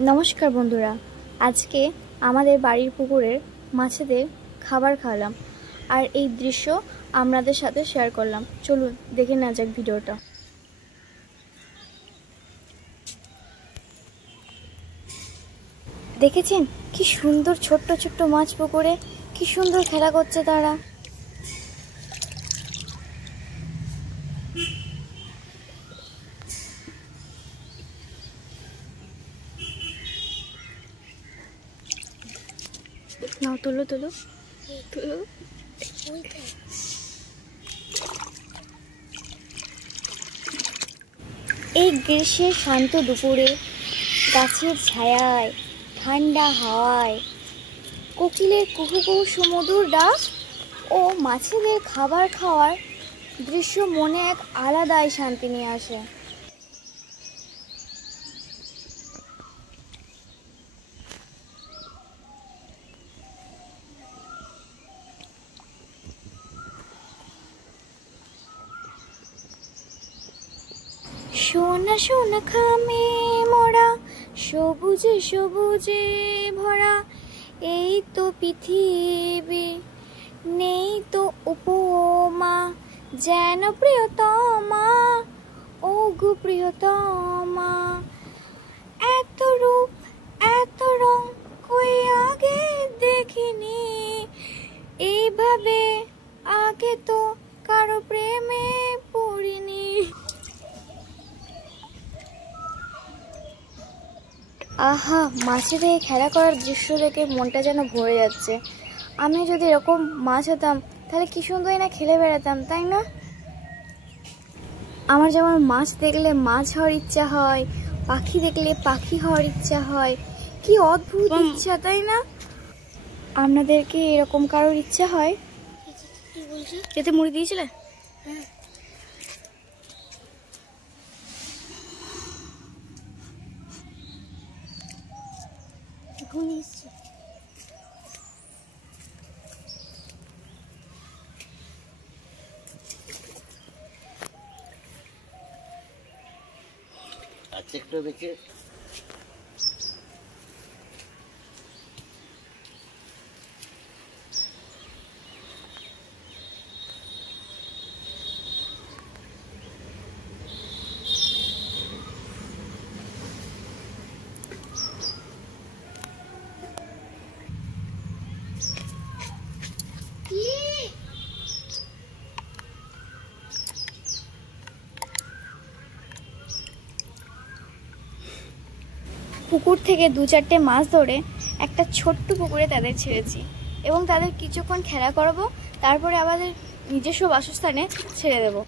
নমস্কার বন্ধুরা, আজকে আমাদের বাড়ির পুকুরের মাছেদের খাবার খাওয়ালাম আর এই দৃশ্য আপনাদের সাথে শেয়ার করলাম। চলুন দেখে নেওয়া যাক ভিডিওটা। দেখেছেন কি সুন্দর ছোট্ট ছোট্ট মাছ পুকুরে, কি সুন্দর খেলা করছে তারা। নাও তোলো তোলো তোলো। এই গ্রীষ্মের শান্ত দুপুরে গাছের ছায়ায়, ঠান্ডা হাওয়ায়, কোকিলের কুহু কুহু সুমধুর ডাক ও মাছেদের খাবার খাওয়ার দৃশ্য মনে এক আলাদাই শান্তি নিয়ে আসে। সোনা সোনা খামে মোরা, সবুজে সবুজে ভরা, এই তো পৃথিবী, নেই তো উপমা, যেন প্রিয়তমা, ও গো প্রিয়তমা। এত রূপ এত রং কই আগে দেখিনি, এইভাবে আগে তো কারো প্রেমে পড়িনি। আহা, মাছেদের খেলা করার দৃশ্য দেখে মনটা যেন ভরে যাচ্ছে। আমি যদি এরকম মাছ হতাম তাহলে কি সুন্দরই না খেলে বেড়াতাম, তাই না? আমার যেমন মাছ দেখলে মাছ হওয়ার ইচ্ছা হয়, পাখি দেখলে পাখি হওয়ার ইচ্ছা হয়, কি অদ্ভুত ইচ্ছা, তাই না? আপনাদেরকে এরকম কারোর ইচ্ছা হয়? এতে মুড়ি দিয়েছিলে? হ্যাঁ। আচ্ছা, একটু দেখে পুকুর থেকে 2-4টে মাছ ধরে একটা ছোট্ট পুকুরে তাদের ছেড়েছি এবং তাদের কিছুক্ষণ খেলা করাবো, তারপরে আমাদের নিজস্ব বাসস্থানে ছেড়ে দেবো।